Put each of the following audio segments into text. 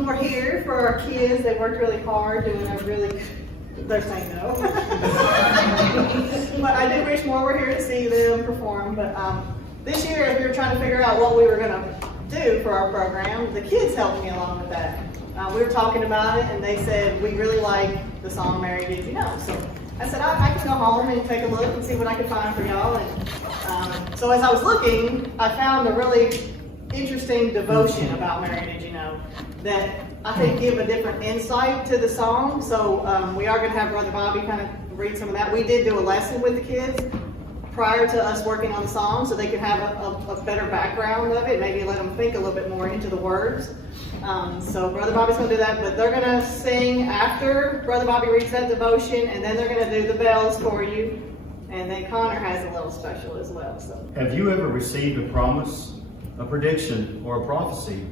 more here for our kids. They worked really hard, they're saying no. But I do wish more were here to see them perform. But this year, as we were trying to figure out what we were going to do for our program, the kids helped me along with that. We were talking about it, and they said, we really like the song Mary Did You Know? So I said, I can go home and take a look and see what I can find for y'all. And so as I was looking, I found a really interesting devotion about Mary Did You Know that I think give a different insight to the song. So we are going to have Brother Bobby kind of read some of that. We did do a lesson with the kids prior to us working on the song so they could have a better background of it, maybe let them think a little bit more into the words. So Brother Bobby's going to do that, but they're going to sing after Brother Bobby reads that devotion, and then they're going to do the bells for you, and then Connor has a little special as well. So, have you ever received a promise, a prediction, or a prophecy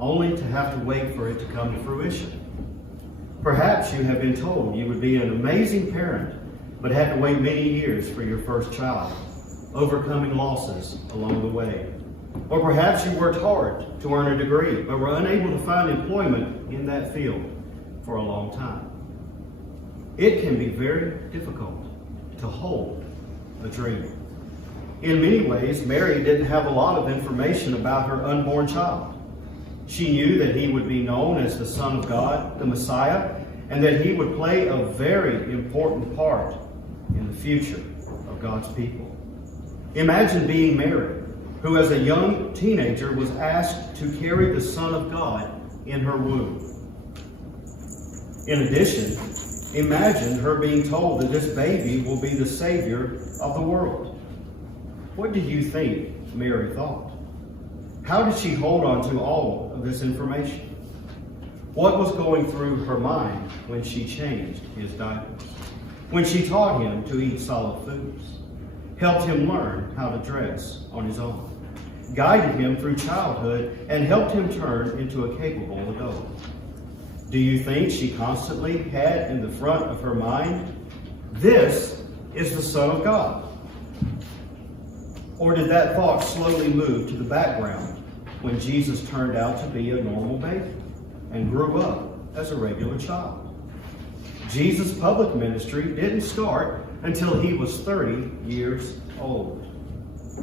only to have to wait for it to come to fruition? Perhaps you have been told you would be an amazing parent, but had to wait many years for your first child, overcoming losses along the way. Or perhaps you worked hard to earn a degree, but were unable to find employment in that field for a long time. It can be very difficult to hold a dream. In many ways, Mary didn't have a lot of information about her unborn child. She knew that he would be known as the Son of God, the Messiah, and that he would play a very important part in the future of God's people. Imagine being Mary, who as a young teenager was asked to carry the Son of God in her womb. In addition, imagine her being told that this baby will be the Savior of the world. What do you think Mary thought? How did she hold on to all of this information? What was going through her mind when she changed his diapers? When she taught him to eat solid foods, helped him learn how to dress on his own, guided him through childhood, and helped him turn into a capable adult? Do you think she constantly had in the front of her mind, this is the Son of God? Or did that thought slowly move to the background when Jesus turned out to be a normal baby and grew up as a regular child? Jesus' public ministry didn't start until he was 30 years old.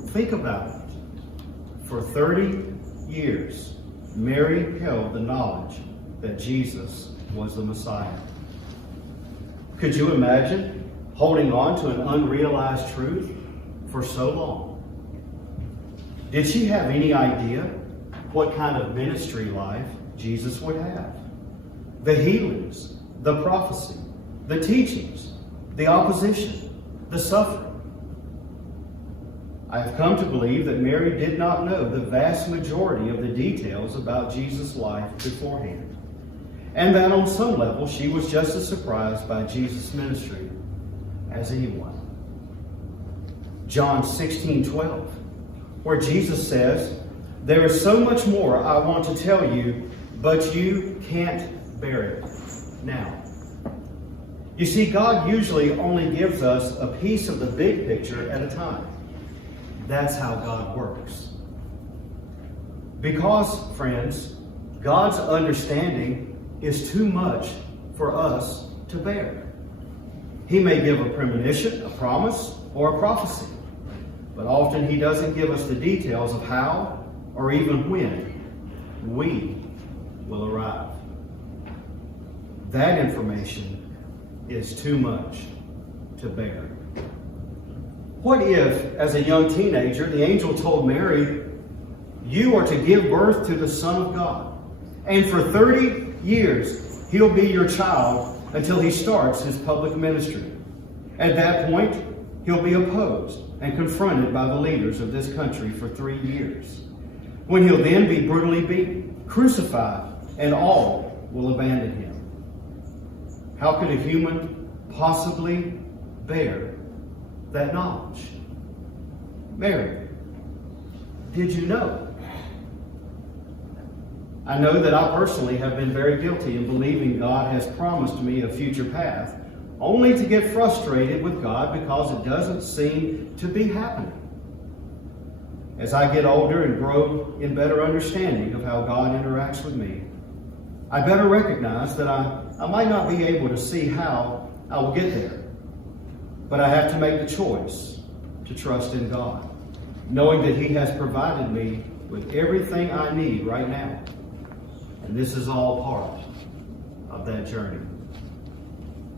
Think about it. For 30 years, Mary held the knowledge that Jesus was the Messiah. Could you imagine holding on to an unrealized truth for so long? Did she have any idea what kind of ministry life Jesus would have? The healings, the prophecy, the teachings, the opposition, the suffering. I have come to believe that Mary did not know the vast majority of the details about Jesus' life beforehand, and that on some level she was just as surprised by Jesus' ministry as anyone. John 16:12, where Jesus says, "There is so much more I want to tell you, but you can't bear it now." You see, God usually only gives us a piece of the big picture at a time. That's how God works. Because, friends, God's understanding is too much for us to bear. He may give a premonition, a promise, or a prophecy, but often he doesn't give us the details of how or even when we will arrive. That information is too much to bear. What if, as a young teenager, the angel told Mary, "You are to give birth to the Son of God, and for 30 years he'll be your child until he starts his public ministry. At that point, he'll be opposed and confronted by the leaders of this country for 3 years, when he'll then be brutally beaten, crucified, and all will abandon him." How could a human possibly bear that knowledge? Mary, did you know? I know that I personally have been very guilty in believing God has promised me a future path, only to get frustrated with God because it doesn't seem to be happening. As I get older and grow in better understanding of how God interacts with me, I better recognize that I might not be able to see how I will get there. But I have to make the choice to trust in God, knowing that He has provided me with everything I need right now. And this is all part of that journey.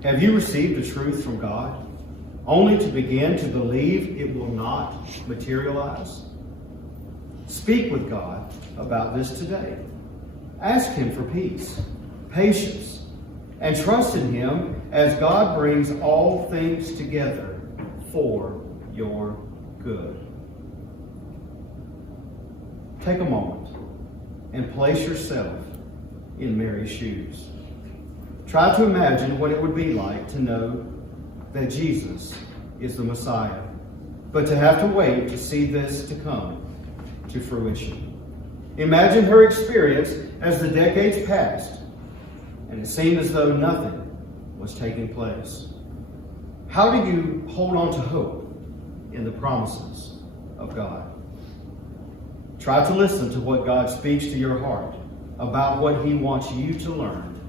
Have you received a truth from God, only to begin to believe it will not materialize? Speak with God about this today. Ask Him for peace, patience, and trust in Him as God brings all things together for your good. Take a moment and place yourself in Mary's shoes. Try to imagine what it would be like to know that Jesus is the Messiah, but to have to wait to see this to come to fruition. Imagine her experience as the decades passed and it seemed as though nothing was taking place. How do you hold on to hope in the promises of God? Try to listen to what God speaks to your heart about what He wants you to learn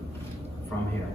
from Him.